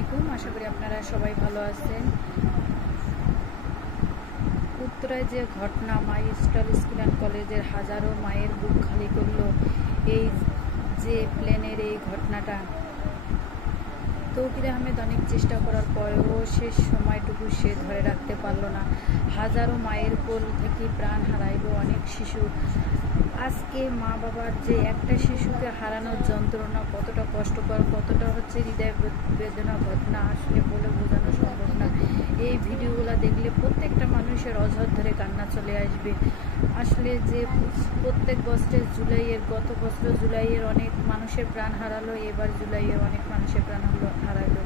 আলাইকুম। আশা করি আপনারা সবাই ভালো আছেন। উত্তরায় যে ঘটনা, মাই স্টার স্কুল অ্যান্ড কলেজের হাজারো মায়ের বুক খালি করলো এই যে প্লেনের এই ঘটনাটা। তৌকির আহমেদ অনেক চেষ্টা করার পরেও শেষ সময়টুকু সে ধরে রাখতে পারল না। হাজারো মায়ের কোল থেকে প্রাণ হারাইল অনেক শিশু। আজকে মা বাবার যে একটা শিশুকে হারানোর যন্ত্রণা কতটা কষ্টকর, কতটা হৃদয় বেদনা ঘটনা, আসলে বলে বোঝানো সম্ভব না। এই ভিডিওগুলো দেখলে প্রত্যেকটা মানুষের অঝর ধরে কান্না চলে আসবে। আসলে যে প্রত্যেক বছরের গত বছর জুলাইয়ের অনেক মানুষের প্রাণ হারালো, এবার জুলাইয়ের অনেক মানুষের প্রাণ হারালো।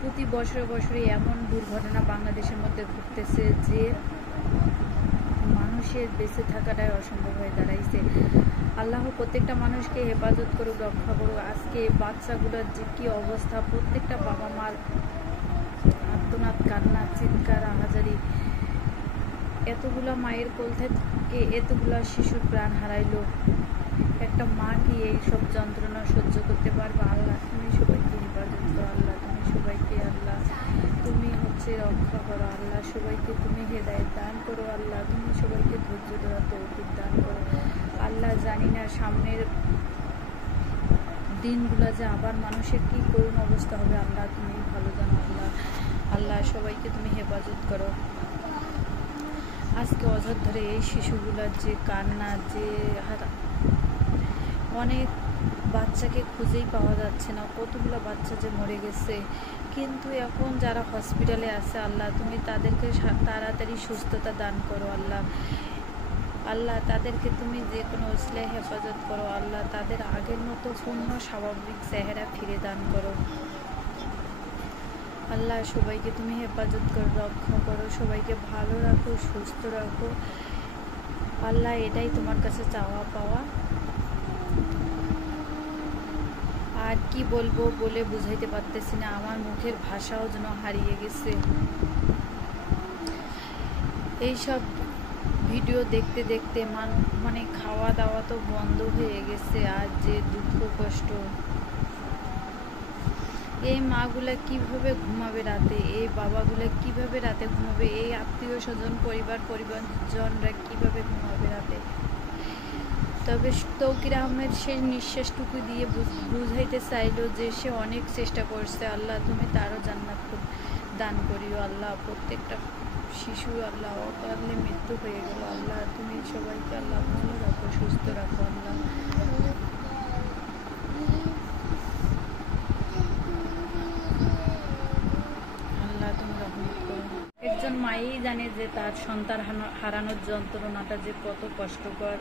প্রতি বছরে এমন দুর্ঘটনা বাংলাদেশের মধ্যে ঘটতেছে যে মানুষের বেঁচে থাকাটাই অসম্ভব হয়ে দাঁড়াইছে। আল্লাহ প্রত্যেকটা মানুষকে হেফাজত করুক, রক্ষা করুক। আজকে বাচ্চাগুলোর যে কি অবস্থা, প্রত্যেকটা বাবা মার আর্তনাদ, কান্না, চিৎকার, আহাজারি। এতগুলা মায়ের কোল থেকে এতগুলা শিশুর প্রাণ হারাইলো। একটা মা কি এই সব যন্ত্রণা সহ্য করতে পারবে? আল্লাহ তুমি সবাইকে হেফাজত করো, আল্লাহ তুমি সবাইকে, আল্লাহ তুমি রক্ষা করো, আল্লাহ সবাইকে তুমি হেদায়েত দান করো, আল্লাহ তুমি সবাইকে ধৈর্য ধরা তৌফিক দান করো। আল্লাহ জানি না সামনের দিনগুলো যে আবার মানুষের কি করুণ অবস্থা হবে, আল্লাহ তুমি ভালো জানো। আল্লাহ সবাইকে তুমি হেফাজত করো। আজকে অঝর ধরে এই শিশুগুলার যে কান্না, যে অনেক বাচ্চাকে খুঁজেই পাওয়া যাচ্ছে না, কতগুলো বাচ্চা যে মরে গেছে। কিন্তু এখন যারা হসপিটালে আছে, আল্লাহ তুমি তাদেরকে তাড়াতাড়ি সুস্থতা দান করো। আল্লাহ তাদেরকে তুমি যে কোনো ওসিলায় হেফাজত করো। আল্লাহ তাদের আগের মতো পূর্ণ স্বাভাবিক চেহারা ফিরে দান করো। আল্লাহ সবাইকে তুমি হেফাজত করো, রক্ষা করো, সবাইকে ভালো রাখো, সুস্থ রাখো। আল্লাহ এটাই তোমার কাছে চাওয়া পাওয়া। আর কি বলবো বলে বুঝাইতে পারতেছি না, আমার মুখের ভাষাও যেন হারিয়ে গেছে। এইসব ভিডিও দেখতে দেখতে মানে খাওয়া দাওয়া তো বন্ধ হয়ে গেছে। আর যে দুঃখ কষ্ট, এই মাগুলা কিভাবে ঘুমাবে রাতে, এই বাবাগুলা কিভাবে রাতে ঘুমাবে, এই আত্মীয় স্বজন পরিবারজনরা কিভাবে ঘুমাবে রাতে। তবে তৌকির আহমেদ সেই নিঃশ্বাসটুকু দিয়ে বুঝাইতে চাইল যে সে অনেক চেষ্টা করছে। আল্লাহ তুমি তারও জান্নাত দান করিও। আল্লাহ প্রত্যেকটা শিশু আল্লাহ অকালে মৃত্যু হয়ে গেল, আল্লাহ তুমি সবাইকে আল্লাহ ভালো রাখো, সুস্থ রাখো। আল্লাহ তুমি রহমত করো। একজন মাই জানে যে তার সন্তান হারানোর যন্ত্রণাটা যে কত কষ্টকর।